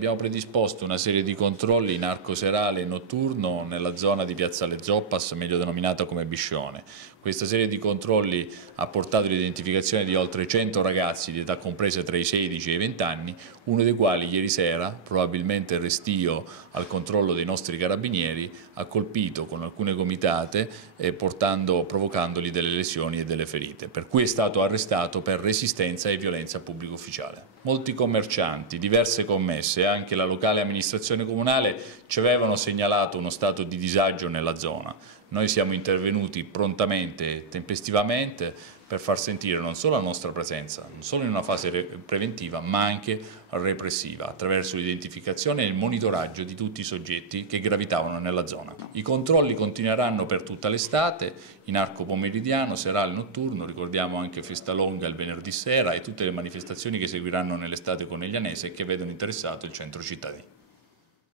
Abbiamo predisposto una serie di controlli in arco serale e notturno nella zona di Piazzale Zoppas, meglio denominata come Biscione. Questa serie di controlli ha portato all'identificazione di oltre 100 ragazzi di età compresa tra i 16 e i 20 anni, uno dei quali ieri sera, probabilmente restio al controllo dei nostri carabinieri, ha colpito con alcune gomitate provocandogli delle lesioni e delle ferite, per cui è stato arrestato per resistenza e violenza a pubblico ufficiale. Molti commercianti, diverse commesse e anche la locale amministrazione comunale ci avevano segnalato uno stato di disagio nella zona. Noi siamo intervenuti prontamente e tempestivamente per far sentire non solo la nostra presenza, non solo in una fase preventiva, ma anche repressiva, attraverso l'identificazione e il monitoraggio di tutti i soggetti che gravitavano nella zona. I controlli continueranno per tutta l'estate, in arco pomeridiano, serale, notturno, ricordiamo anche Festa Longa il venerdì sera e tutte le manifestazioni che seguiranno nell'estate coneglianese e che vedono interessato il centro cittadino.